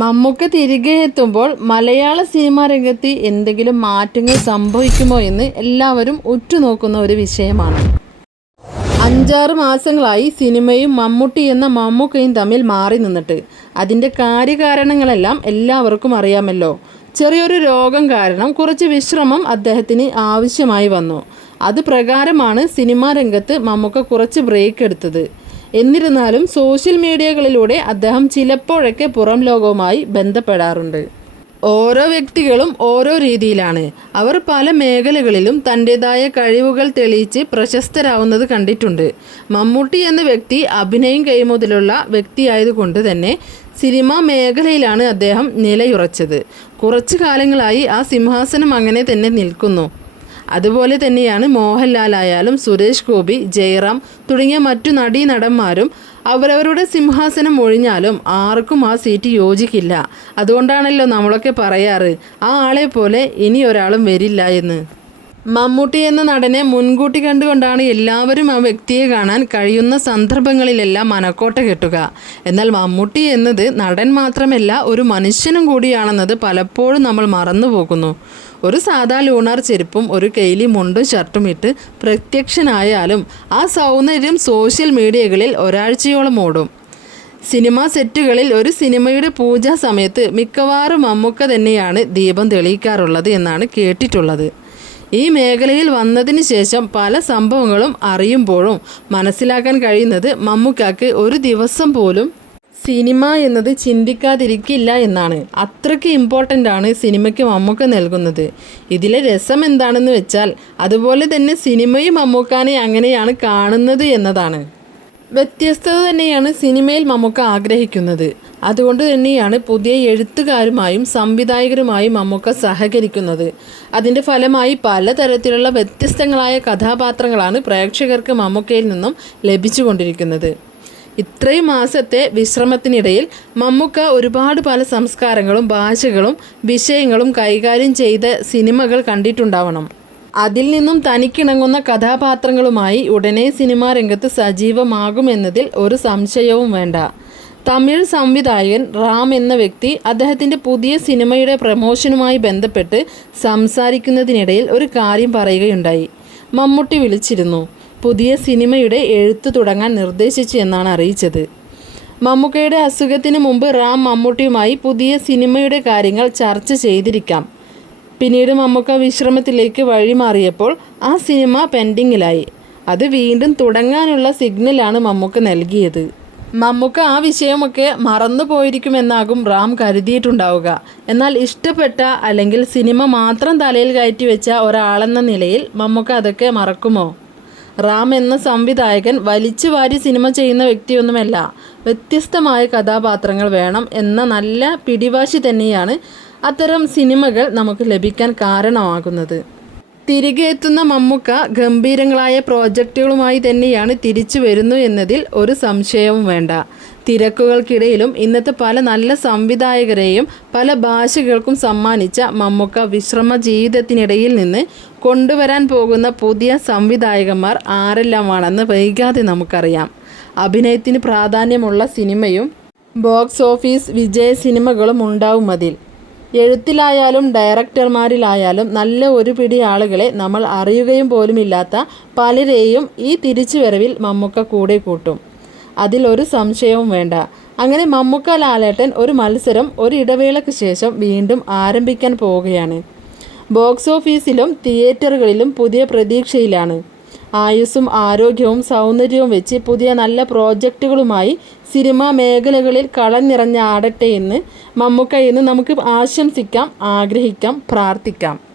മമ്മൂക്ക തിരികെ എത്തുമ്പോൾ മലയാള സിനിമാ രംഗത്ത് എന്തെങ്കിലും മാറ്റങ്ങൾ സംഭവിക്കുമോ എന്ന് എല്ലാവരും ഉറ്റുനോക്കുന്ന ഒരു വിഷയമാണ്. അഞ്ചാറ് മാസങ്ങളായി സിനിമയും മമ്മൂട്ടി എന്ന മമ്മൂക്കയും തമ്മിൽ മാറി നിന്നിട്ട്. അതിന്റെ കാര്യകാരണങ്ങളെല്ലാം എല്ലാവർക്കും അറിയാമല്ലോ. ചെറിയൊരു രോഗം കാരണം കുറച്ച് വിശ്രമം അദ്ദേഹത്തിന് ആവശ്യമായി വന്നു. അത് പ്രകാരമാണ് സിനിമാ രംഗത്ത് മമ്മൂക്ക കുറച്ച് ബ്രേക്ക് എടുത്തത്. എന്നിരുന്നാലും സോഷ്യൽ മീഡിയകളിലൂടെ അദ്ദേഹം ചിലപ്പോഴൊക്കെ പുറം ലോകവുമായി ബന്ധപ്പെടാറുണ്ട്. ഓരോ വ്യക്തികളും ഓരോ രീതിയിലാണ്. അവർ പല മേഖലകളിലും തന്റെതായ കഴിവുകൾ തെളിയിച്ച് പ്രശസ്തരാവുന്നത് കണ്ടിട്ടുണ്ട്. മമ്മൂട്ടി എന്ന വ്യക്തി അഭിനയം കൈമുതലുള്ള വ്യക്തിയായതുകൊണ്ട് തന്നെ സിനിമാ മേഖലയിലാണ് അദ്ദേഹം നിലയുറച്ചത്. കുറച്ചു കാലങ്ങളായി ആ സിംഹാസനം അങ്ങനെ തന്നെ നിൽക്കുന്നു. അതുപോലെ തന്നെയാണ് മോഹൻലാൽ ആയാലും സുരേഷ് ഗോപി ജയറാം തുടങ്ങിയ മറ്റു നടീനടന്മാരും അവരവരുടെ സിംഹാസനം ഒഴിഞ്ഞാലും ആർക്കും ആ സീറ്റ് യോജിക്കില്ല. അതുകൊണ്ടാണല്ലോ നമ്മളൊക്കെ പറയാറ് ആ ആളെ പോലെ ഇനി ഒരാളും വരില്ല എന്ന്. മമ്മൂട്ടി എന്ന നടനെ മുൻകൂട്ടി കണ്ടുകൊണ്ടാണ് എല്ലാവരും ആ വ്യക്തിയെ കാണാൻ കഴിയുന്ന സന്ദർഭങ്ങളിലെല്ലാം മനക്കോട്ട കെട്ടുക. എന്നാൽ മമ്മൂട്ടി എന്നത് നടൻ മാത്രമല്ല ഒരു മനുഷ്യനും കൂടിയാണെന്നത് പലപ്പോഴും നമ്മൾ മറന്നുപോകുന്നു ഒരു സാധാ ലൂണാർ ചെരുപ്പും ഒരു കെയിലി മുണ്ടും ഷർട്ടും ഇട്ട് പ്രത്യക്ഷനായാലും ആ സൗന്ദര്യം സോഷ്യൽ മീഡിയകളിൽ ഒരാഴ്ചയോളം ഓടും. സിനിമാ സെറ്റുകളിൽ ഒരു സിനിമയുടെ പൂജാ സമയത്ത് മിക്കവാറും മമ്മൂക്ക തന്നെയാണ് ദീപം തെളിയിക്കാറുള്ളത് എന്നാണ് കേട്ടിട്ടുള്ളത്. ഈ മേഖലയിൽ വന്നതിന് ശേഷം പല സംഭവങ്ങളും അറിയുമ്പോഴും മനസ്സിലാക്കാൻ കഴിയുന്നത് മമ്മൂക്കാക്ക് ഒരു ദിവസം പോലും സിനിമ എന്നത് ചിന്തിക്കാതിരിക്കില്ല എന്നാണ്. അത്രയ്ക്ക് ഇമ്പോർട്ടന്റ് ആണ് സിനിമയ്ക്ക് മമ്മൂക്ക നൽകുന്നത്. ഇതിലെ രസം എന്താണെന്ന് വെച്ചാൽ അതുപോലെ തന്നെ സിനിമയും മമ്മൂക്കാനെ അങ്ങനെയാണ് കാണുന്നത് എന്നതാണ്. വ്യത്യസ്തത തന്നെയാണ് സിനിമയിൽ മമ്മൂക്ക ആഗ്രഹിക്കുന്നത്. അതുകൊണ്ട് തന്നെയാണ് പുതിയ എഴുത്തുകാരുമായും സംവിധായകരുമായും മമ്മൂക്ക സഹകരിക്കുന്നത്. അതിന്റെ ഫലമായി പലതരത്തിലുള്ള വ്യത്യസ്തങ്ങളായ കഥാപാത്രങ്ങളാണ് പ്രേക്ഷകർക്ക് മമ്മൂക്കയിൽ നിന്നും ലഭിച്ചുകൊണ്ടിരിക്കുന്നത്. ഇത്രയും മാസത്തെ വിശ്രമത്തിനിടയിൽ മമ്മൂക്ക ഒരുപാട് പല സംസ്കാരങ്ങളും ഭാഷകളും വിഷയങ്ങളും കൈകാര്യം ചെയ്ത സിനിമകൾ കണ്ടിട്ടുണ്ടാവണം. അതിൽ നിന്നും തനിക്കിണങ്ങുന്ന കഥാപാത്രങ്ങളുമായി ഉടനെ സിനിമാ രംഗത്ത് സജീവമാകുമെന്നതിൽ ഒരു സംശയവും വേണ്ട. തമിഴ് സംവിധായകൻ റാം എന്ന വ്യക്തി അദ്ദേഹത്തിന്റെ പുതിയ സിനിമയുടെ പ്രമോഷനുമായി ബന്ധപ്പെട്ട് സംസാരിക്കുന്നതിനിടയിൽ ഒരു കാര്യം പറയുകയുണ്ടായി. മമ്മൂട്ടി വിളിച്ചിരുന്നു പുതിയ സിനിമയുടെ എഴുത്ത് തുടങ്ങാൻ നിർദ്ദേശിച്ചു എന്നാണ് അറിയിച്ചത്. മമ്മൂക്കയുടെ അസുഖത്തിന് മുമ്പ് റാം മമ്മൂട്ടിയുമായി പുതിയ സിനിമയുടെ കാര്യങ്ങൾ ചർച്ച ചെയ്തിരിക്കാം. പിന്നീട് മമ്മൂക്ക വിശ്രമത്തിലേക്ക് വഴിമാറിയപ്പോൾ ആ സിനിമ പെൻഡിങ്ങിലായി. അത് വീണ്ടും തുടങ്ങാനുള്ള സിഗ്നലാണ് മമ്മൂക്ക നൽകിയത്. മമ്മൂക്ക ആ വിഷയമൊക്കെ മറന്നു പോയിരിക്കുമെന്നാകും റാം കരുതിയിട്ടുണ്ടാവുക. എന്നാൽ ഇഷ്ടപ്പെട്ട അല്ലെങ്കിൽ സിനിമ മാത്രം തലയിൽ കയറ്റി വെച്ച ഒരാളെന്ന നിലയിൽ മമ്മൂക്ക അതൊക്കെ മറക്കുമോ? റാം എന്ന സംവിധായകൻ വലിച്ചു വാരി സിനിമ ചെയ്യുന്ന വ്യക്തിയൊന്നുമല്ല. വ്യത്യസ്തമായ കഥാപാത്രങ്ങൾ വേണം എന്ന നല്ല പിടിവാശി തന്നെയാണ് അത്തരം സിനിമകൾ നമുക്ക് ലഭിക്കാൻ കാരണമാകുന്നത്. തിരികെ എത്തുന്ന മമ്മൂക്ക ഗംഭീരങ്ങളായ പ്രോജക്റ്റുകളുമായി തന്നെയാണ് തിരിച്ചു വരുന്നു എന്നതിൽ ഒരു സംശയവും വേണ്ട. തിരക്കുകൾക്കിടയിലും ഇന്നത്തെ പല നല്ല സംവിധായകരെയും പല ഭാഷകൾക്കും സമ്മാനിച്ച മമ്മൂക്ക വിശ്രമ ജീവിതത്തിനിടയിൽ നിന്ന് കൊണ്ടുവരാൻ പോകുന്ന പുതിയ സംവിധായകന്മാർ ആരെല്ലാമാണെന്ന് വൈകാതെ നമുക്കറിയാം. അഭിനയത്തിന് പ്രാധാന്യമുള്ള സിനിമയും ബോക്സ് ഓഫീസ് വിജയ സിനിമകളും ഉണ്ടാവും അതിൽ. എഴുത്തിലായാലും ഡയറക്ടർമാരിലായാലും നല്ല ഒരു പിടി ആളുകളെ നമ്മൾ അറിയുകയും പോലുമില്ലാത്ത പലരെയും ഈ തിരിച്ചുവരവിൽ മമ്മൂക്ക കൂടെ കൂട്ടും. അതിലൊരു സംശയവും വേണ്ട. അങ്ങനെ മമ്മൂക്ക ലാലേട്ടൻ ഒരു മത്സരം ഒരു ഇടവേളയ്ക്ക് ശേഷം വീണ്ടും ആരംഭിക്കാൻ പോവുകയാണ്. ബോക്സ് ഓഫീസിലും തിയേറ്ററുകളിലും പുതിയ പ്രതീക്ഷയിലാണ്. ആയുസ്സും ആരോഗ്യവും സൗന്ദര്യവും വെച്ച് പുതിയ നല്ല പ്രോജക്റ്റുകളുമായി സിനിമാ മേഖലകളിൽ കളം നിറഞ്ഞ ആടട്ടെ എന്ന് മമ്മൂക്ക എന്ന് നമുക്ക് ആശംസിക്കാം ആഗ്രഹിക്കാം പ്രാർത്ഥിക്കാം.